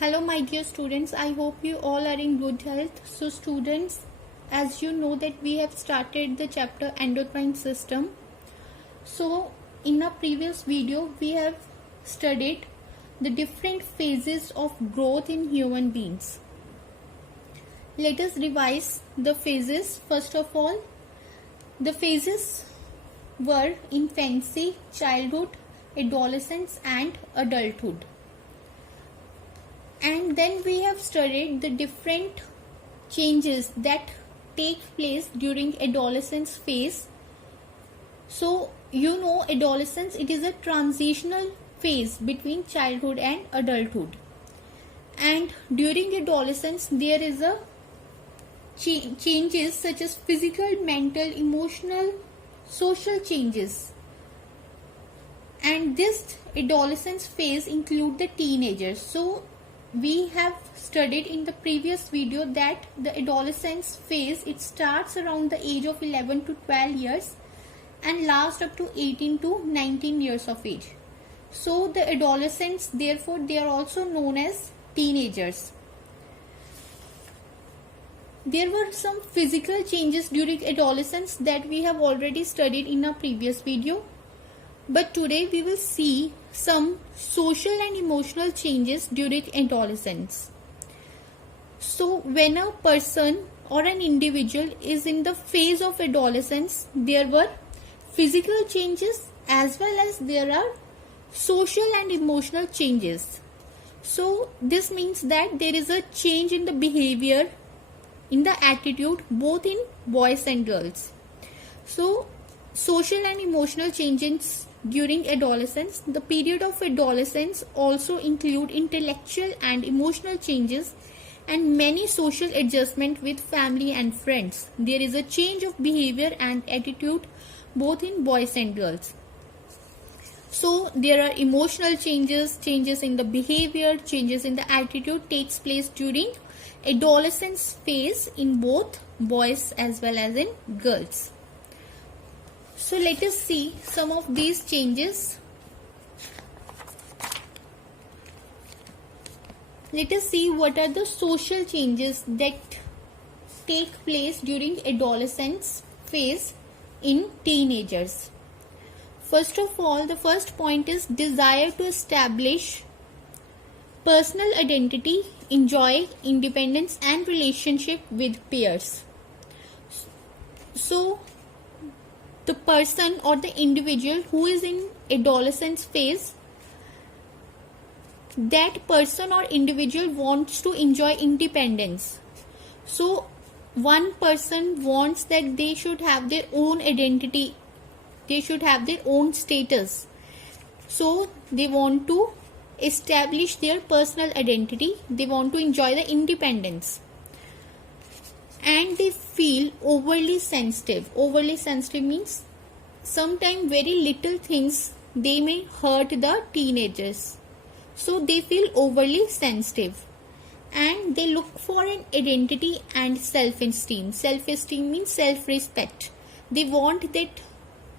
Hello my dear students, I hope you all are in good health. So students, as you know that we have started the chapter endocrine system. So in a previous video we have studied the different phases of growth in human beings. Let us revise the phases. First of all, the phases were infancy, childhood, adolescence and adulthood. And then we have studied the different changes that take place during adolescence phase. So you know, adolescence, it is a transitional phase between childhood and adulthood, and during adolescence there is a changes such as physical, mental, emotional, social changes. And this adolescence phase include the teenagers. So we have studied in the previous video that the adolescence phase, it starts around the age of 11 to 12 years and lasts up to 18 to 19 years of age. So the adolescents, therefore they are also known as teenagers. There were some physical changes during adolescence that we have already studied in a previous video. But today we will see some social and emotional changes during adolescence. So when a person or an individual is in the phase of adolescence, there were physical changes as well as there are social and emotional changes. So this means that there is a change in the behavior, in the attitude, both in boys and girls. So social and emotional changes during adolescence. The period of adolescence also include intellectual and emotional changes and many social adjustment with family and friends. There is a change of behavior and attitude both in boys and girls. So there are emotional changes, changes in the behavior, changes in the attitude takes place during adolescence phase in both boys as well as in girls. So let us see some of these changes. Let us see what are the social changes that take place during adolescence phase in teenagers. First of all, the first point is desire to establish personal identity, enjoy independence and relationship with peers. So the person or the individual who is in adolescence phase, that person or individual wants to enjoy independence. So one person wants that they should have their own identity, they should have their own status. So they want to establish their personal identity, they want to enjoy the independence. And they feel overly sensitive. Overly sensitive means sometimes very little things they may hurt the teenagers. So they feel overly sensitive. And they look for an identity and self-esteem. Self-esteem means self-respect. They want that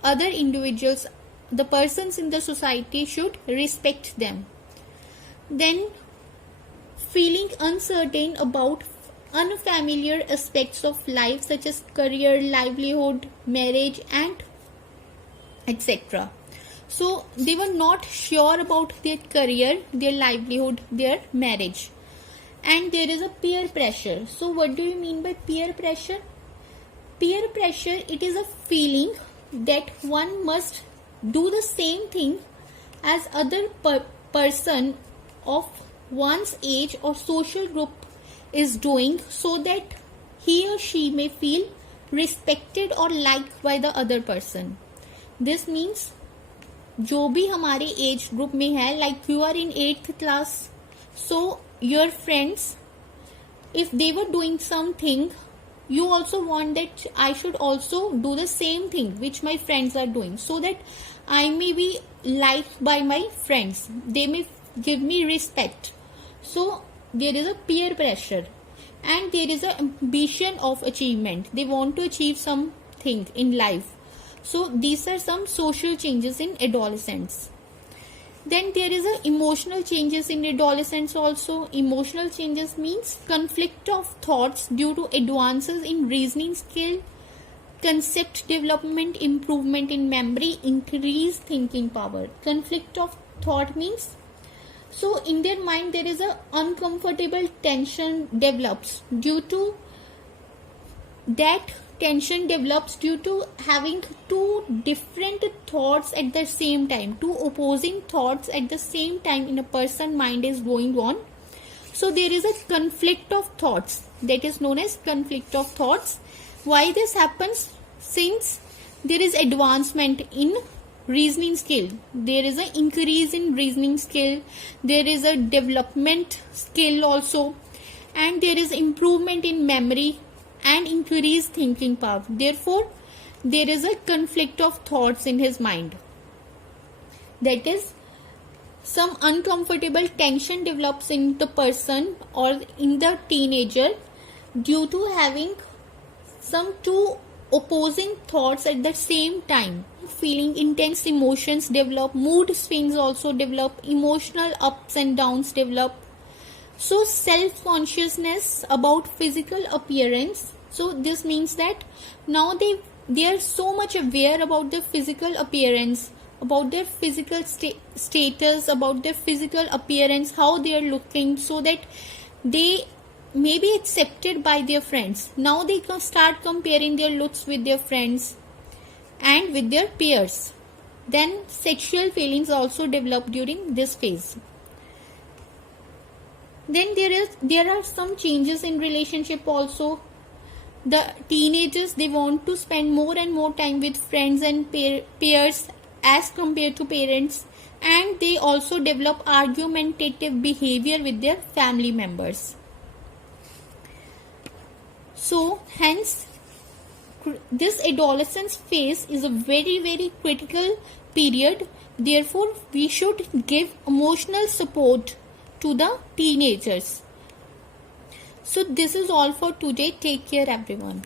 other individuals, the persons in the society, should respect them. Then feeling uncertain about unfamiliar aspects of life such as career, livelihood, marriage and etc. So they were not sure about their career, their livelihood, their marriage. And there is a peer pressure. So what do you mean by peer pressure? Peer pressure, it is a feeling that one must do the same thing as other person of one's age or social group is doing, so that he or she may feel respected or liked by the other person. This means जो भी हमारे age group में है, like you are in 8th class, so your friends, if they were doing something, you also want that I should also do the same thing which my friends are doing, so that I may be liked by my friends, they may give me respect. So there is a peer pressure and there is an ambition of achievement. They want to achieve something in life. So these are some social changes in adolescence. Then there is a emotional changes in adolescence also. Emotional changes means conflict of thoughts due to advances in reasoning skill, concept development, improvement in memory, increased thinking power. Conflict of thought means, so in their mind there is a uncomfortable tension develops due to that tension develops due to having two different thoughts at the same time, two opposing thoughts at the same time in a person mind is going on. So there is a conflict of thoughts, that is known as conflict of thoughts. Why this happens? Since there is advancement in reasoning skill, there is an increase in reasoning skill, there is a development skill also, and there is improvement in memory and increased thinking power. Therefore there is a conflict of thoughts in his mind, that is some uncomfortable tension develops in the person or in the teenager due to having some two opposing thoughts at the same time. Feeling intense emotions develop, mood swings also develop, emotional ups and downs develop. So self-consciousness about physical appearance. So this means that now they are so much aware about their physical appearance, about their physical status, about their physical appearance, how they are looking, so that they may be accepted by their friends. Now they can start comparing their looks with their friends and with their peers. Then sexual feelings also develop during this phase. Then there are some changes in relationship also. The teenagers, they want to spend more and more time with friends and peers as compared to parents, and they also develop argumentative behavior with their family members. So hence this adolescence phase is a very, very critical period. Therefore we should give emotional support to the teenagers. So this is all for today. Take care everyone.